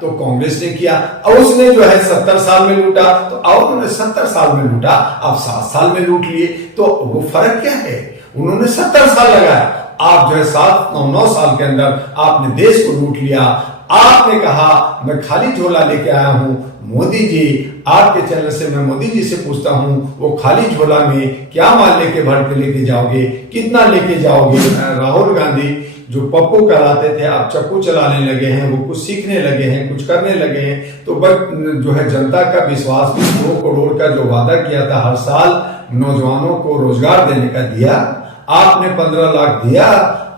तो कांग्रेस ने किया, और उसने जो है 70 साल में लूटा, तो और उन्होंने 70 साल में लूटा, आप 7 साल में लूट लिए, तो वो फर्क क्या है? उन्होंने 70 साल लगाया, आप जो है 7-9 साल के अंदर आपने देश को लूट लिया। आपने कहा मैं खाली झोला लेके आया हूं। मोदी जी, आपके चैनल से मैं मोदी जी से पूछता हूं, वो खाली झोला में क्या माल लेके भर के लेके जाओगे, कितना लेके जाओगे? राहुल गांधी जो पप्पू कराते थे, आप चप्पू चलाने लगे हैं, वो कुछ सीखने लगे हैं, कुछ करने लगे हैं, तो बस जो है जनता का विश्वास भी 2 करोड़ का जो वादा किया था हर साल नौजवानों को रोजगार देने का दिया, आपने 15 लाख दिया।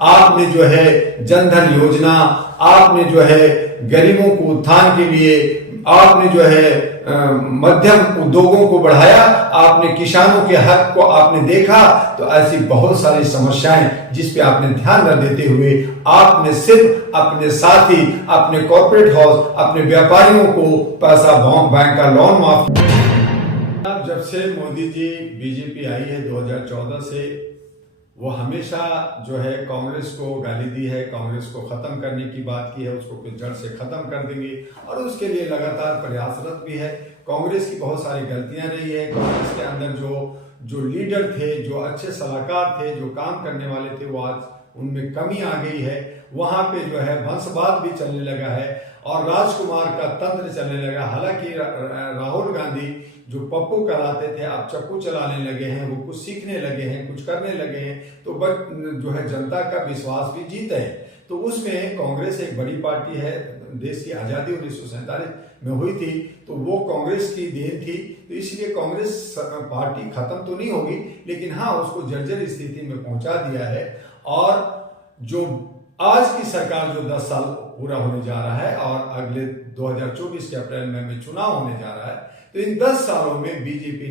आपने जो है जनधन योजना, आपने जो है गरीबों को उत्थान के लिए, आपने जो है मध्यम उद्योगों को बढ़ाया, आपने किसानों के हक को आपने देखा। तो ऐसी बहुत सारी समस्याएं जिस पे आपने ध्यान न देते हुए आपने सिर्फ अपने साथी, अपने कॉर्पोरेट हाउस, अपने व्यापारियों को पैसा बैंक का लोन माफ। जब से मोदी जी बीजेपी आई है 2014 से, वो हमेशा जो है कांग्रेस को गाली दी है, कांग्रेस को खत्म करने की बात की है, उसको कुछ जड़ से खत्म कर देंगे, और उसके लिए लगातार प्रयासरत भी है। कांग्रेस की बहुत सारी गलतियां रही है, कांग्रेस के अंदर जो लीडर थे, जो अच्छे सलाहकार थे, जो काम करने वाले थे, वो आज उनमें कमी आ गई है। वहां पे जो है वंशवाद भी चलने लगा है और राजकुमार का तंत्र चलने लगा। हालांकि राहुल गांधी जो पप्पू कराते थे, आप चप्पू चलाने लगे हैं, वो कुछ सीखने लगे हैं, कुछ करने लगे हैं, तो बस जो है जनता का विश्वास भी जीते हैं। तो उसमें कांग्रेस एक बड़ी पार्टी है, देश की आजादी 1947 में हुई थी, तो वो कांग्रेस की देन थी। तो इसलिए कांग्रेस पार्टी खत्म तो नहीं होगी, लेकिन हाँ उसको जर्जर स्थिति में पहुंचा दिया है। और जो आज की सरकार जो 10 साल पूरा होने जा रहा है और अगले 2024 के अप्रैल में चुनाव होने जा रहा है, तो इन 10 सालों में बीजेपी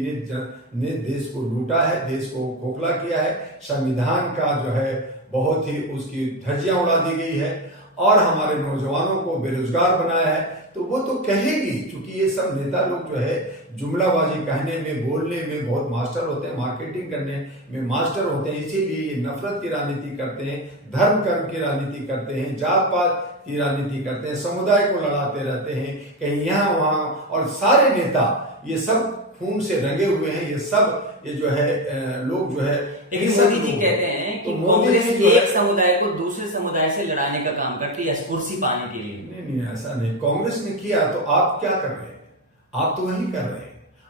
ने देश को लूटा है, देश को खोखला किया है, संविधान का जो है बहुत ही उसकी धज्जियां उड़ा दी गई है और हमारे नौजवानों को बेरोजगार बनाया है। तो वो तो कहेगी, क्योंकि ये सब नेता लोग जो है जुमलाबाजी कहने में, बोलने में बहुत मास्टर होते हैं, मार्केटिंग करने में मास्टर होते हैं, इसीलिए ये नफरत की राजनीति करते हैं, धर्म कर्म की राजनीति करते हैं, जात पात की राजनीति करते हैं, समुदाय को लड़ाते रहते हैं कहीं यहाँ वहां। और सारे नेता ये सब खून से रंगे हुए हैं, ये जो है लोग जो है। लेकिन मोदी जी कहते हैं कि कांग्रेस एक समुदाय को दूसरे समुदाय से लड़ाने का काम करती है कुर्सी पाने के लिए। नहीं, ऐसा नहीं। कांग्रेस ने किया तो आप क्या कर रहे हैं? आप तो वही कर रहे हैं।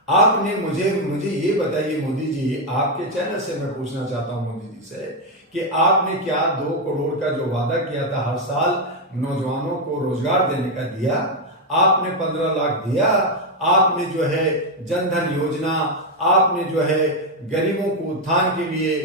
आपने मुझे ये बताइए मोदी जी, आपके चैनल से मैं पूछना चाहता हूं मोदी जी से कि आपने क्या 2 करोड़ का जो वादा किया था हर साल नौजवानों को रोजगार देने का दिया? आपने 15 लाख दिया। आपने जो है जनधन योजना, आपने जो है गरीबों को उत्थान के लिए,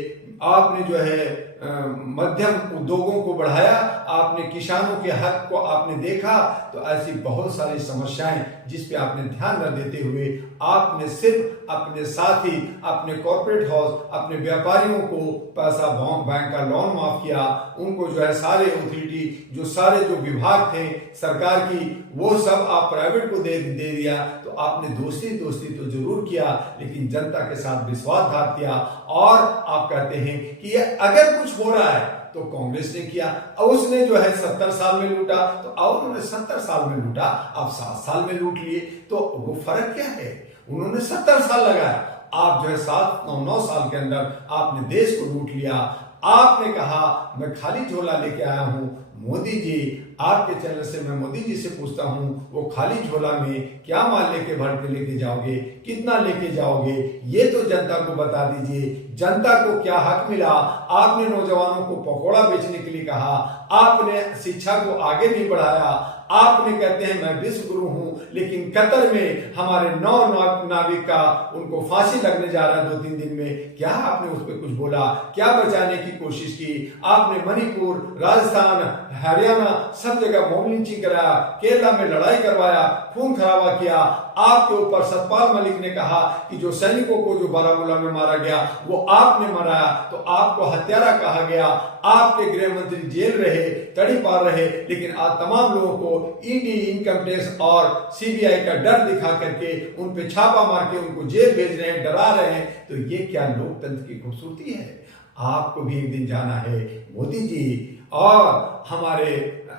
आपने जो है मध्यम उद्योगों को बढ़ाया, आपने किसानों के हक को आपने देखा। तो ऐसी बहुत सारी समस्याएं जिस पे आपने ध्यान न देते हुए आपने सिर्फ अपने साथी, अपने कॉर्पोरेट हाउस, अपने व्यापारियों को पैसा बैंक का लोन माफ किया, उनको जो है सारे ऑथोरिटी जो सारे जो विभाग थे सरकार की, वो सब आप प्राइवेट को दे दिया। तो आपने दोस्ती तो जरूर किया, लेकिन जनता के साथ विश्वासघात किया। और आप कहते हैं कि ये अगर कुछ हो रहा है तो कांग्रेस ने किया, और उसने जो है 70 साल में लूटा, तो और उन्होंने 70 साल में लूटा, आप 7 साल में लूट लिए। तो वो फर्क क्या है? उन्होंने 70 साल लगाया, आप जो है 7-9 साल के अंदर आपने देश को लूट लिया। आपने कहा मैं खाली झोला लेके आया हूं। मोदी जी, आपके चैनल से मैं मोदी जी से पूछता हूं, वो खाली झोला में क्या माल लेके भर के लेके जाओगे, कितना लेके जाओगे? ये तो जनता को बता दीजिए, जनता को क्या हक मिला? आपने नौजवानों को पकौड़ा बेचने के लिए कहा, आपने शिक्षा को आगे नहीं बढ़ाया। आपने कहते हैं मैं विश्व गुरु हूं, लेकिन कतर में हमारे 9 नाविक का उनको फांसी लगने जा रहा है 2-3 दिन में। क्या आपने उस पर कुछ बोला? क्या बचाने की कोशिश की? आपने मणिपुर, राजस्थान, हरियाणा सब जगह बम लिंचिंग कराया, केरला में लड़ाई करवाया, खून खराबा किया। आपके ऊपर सतपाल मलिक ने कहा कि जो सैनिकों को जो बारामूला में मारा गया वो आपने मराया, तो आपको हत्यारा कहा गया। आपके गृह मंत्री जेल रहे, तड़ी पार रहे, लेकिन आज तमाम लोगों को ईडी, इनकम टैक्स और सीबीआई का डर दिखा करके उन पे छापा मार के उनको जेल भेज रहे हैं, डरा रहे हैं। तो ये क्या लोकतंत्र की खूबसूरती है? आपको भी एक दिन जाना है मोदी जी, और हमारे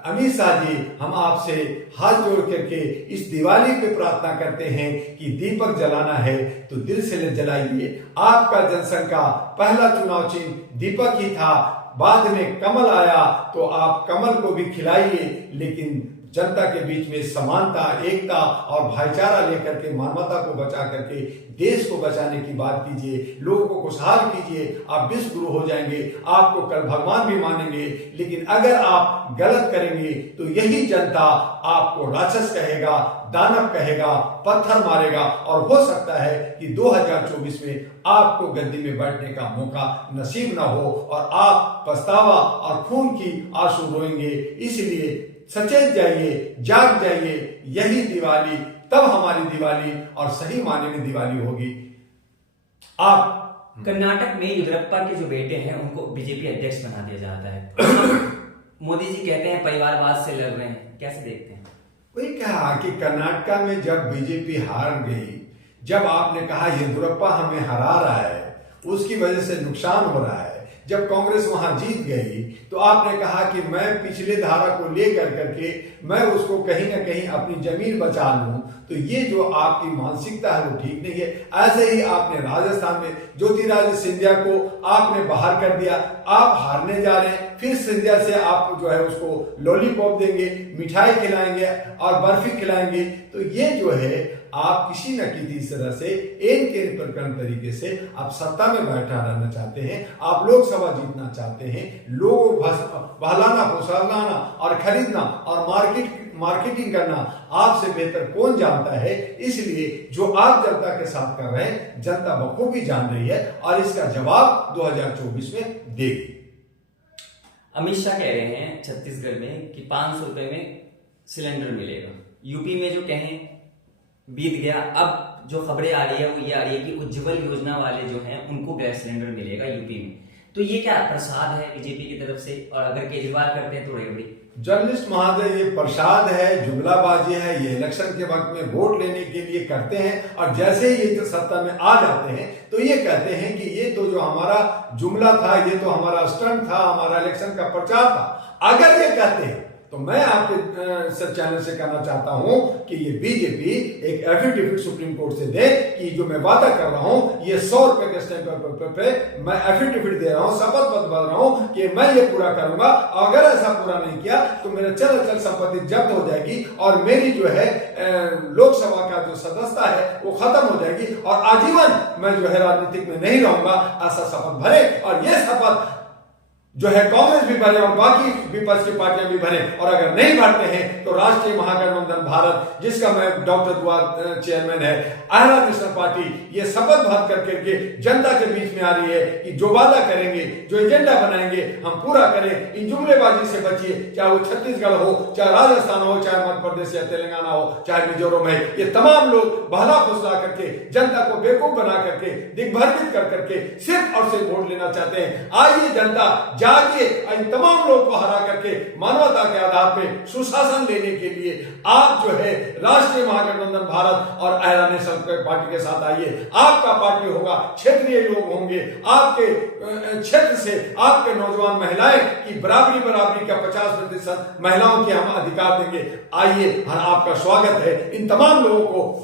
अमित शाह जी, हम आपसे हाथ जोड़ करके इस दिवाली पे प्रार्थना करते हैं कि दीपक जलाना है तो दिल से जलाइए। आपका जनसंघ का पहला चुनाव चिन्ह दीपक ही था, बाद में कमल आया तो आप कमल को भी खिलाइए, लेकिन जनता के बीच में समानता, एकता और भाईचारा लेकर के मानवता को बचा करके देश को बचाने की बात कीजिए, लोगों को खुशहाल कीजिए। आप विश्व गुरु हो जाएंगे, आपको कल भगवान भी मानेंगे। लेकिन अगर आप गलत करेंगे तो यही जनता आपको राक्षस कहेगा, दानव कहेगा, पत्थर मारेगा और हो सकता है कि 2024 में आपको गद्दी में बैठने का मौका नसीब ना हो और आप पछतावा और खून की आंसू रोएंगे। इसलिए सचेत जाइए, जाग जाइए। यही दिवाली तब हमारी दिवाली और सही मायने में दिवाली होगी। आप कर्नाटक में येदियुरप्पा के जो बेटे हैं उनको बीजेपी अध्यक्ष बना दिया जाता है। मोदी जी कहते हैं परिवारवाद से लड़ रहे हैं, कैसे देखते हैं? वही कहा कि कर्नाटका में जब बीजेपी हार गई, जब आपने कहा येदियुरप्पा हमें हरा रहा है, उसकी वजह से नुकसान हो रहा है, जब कांग्रेस वहां जीत गई तो आपने कहा कि मैं पिछले धारा को लेकर करके मैं उसको कहीं ना कहीं अपनी जमीन बचा लूं, तो ये जो आपकी मानसिकता है वो ठीक नहीं है। ऐसे ही आपने राजस्थान में ज्योतिरादित्य सिंधिया को आपने बाहर कर दिया, आप हारने जा रहे हैं, फिर सिंधिया से आप जो है उसको लॉलीपॉप देंगे, मिठाई खिलाएंगे और बर्फी खिलाएंगे। तो ये जो है आप किसी न किसी तरह से एक के प्रकरण तरीके से आप सत्ता में बैठा रहना चाहते हैं, आप लोकसभा जीतना चाहते हैं, लोगों को बहलाना, फुसलाना और खरीदना और मार्केटिंग करना आपसे बेहतर कौन जानता है। इसलिए जो आप जनता के साथ कर रहे हैं, जनता बखूबी जान रही है और इसका जवाब 2024 में देगी। अमित शाह कह रहे हैं छत्तीसगढ़ में कि 500 रुपए में सिलेंडर मिलेगा। यूपी में जो कहें बीत गया, अब जो खबरें आ रही है वो ये आ रही है कि उज्ज्वल योजना वाले जो हैं उनको गैस सिलेंडर मिलेगा यूपी में। तो ये क्या प्रसाद है बीजेपी की तरफ से? और अगर केजरीवाल करते हैं तो रेवड़ी। जर्नलिस्ट महोदय, ये प्रसाद है, जुमलाबाजी है, ये इलेक्शन के वक्त में वोट लेने के लिए करते हैं और जैसे ही ये सत्ता में आ जाते हैं तो ये कहते हैं कि ये तो जो हमारा जुमला था, ये तो हमारा स्टंट था, हमारा इलेक्शन का प्रचार था। अगर ये कहते हैं तो मैं आपके चैनल से कहना चाहता हूं कि ये बीजेपी एक एफिडेविट सुप्रीम कोर्ट से दे कि जो मैं वादा कर रहा हूं, ये 100 रुपए के स्टैंप पे मैं एफिडेविट दे रहा हूं, शपथ पत्र बन रहा हूं कि मैं ये पूरा करूंगा। अगर ऐसा पूरा नहीं किया तो मेरा चल संपत्ति जब्त हो जाएगी और मेरी जो है लोकसभा का जो सदस्यता है वो खत्म हो जाएगी और आजीवन मैं जो है राजनीतिक में नहीं रहूंगा। ऐसा शपथ भरे और ये शपथ जो है कांग्रेस भी भरे और बाकी विपक्ष की पार्टियां भी भरे। और अगर नहीं भरते हैं तो राष्ट्रीय महागठबंधन भारत, जिसका मैं डॉक्टर दुआ चेयरमैन है, आयरा नेशनल पार्टी, ये शपथ भर करके जनता के बीच में आ रही है कि जो वादा करेंगे, जो एजेंडा बनाएंगे हम पूरा करें। इन जुमलेबाजी से बचिए, चाहे वो छत्तीसगढ़ हो, चाहे राजस्थान हो, चाहे मध्य प्रदेश या तेलंगाना हो, चाहे मिजोरम है, ये तमाम लोग बहला फुसला करके जनता को बेवकूफ बना करके दिग्भ्रमित कर करके सिर्फ और सिर्फ वोट लेना चाहते हैं। आइए जनता जागिए, इन तमाम लोगों को हरा करके मानवता के आधार पे सुशासन लेने के लिए आप जो है राष्ट्रीय महागठबंधन भारत और आयरा नेशनल पार्टी के साथ आइए। आपका पार्टी होगा, क्षेत्रीय लोग होंगे, आपके क्षेत्र से आपके नौजवान महिलाएं की बराबरी का 50% महिलाओं के हम अधिकार देंगे। आइए, आपका स्वागत है। इन तमाम लोगों को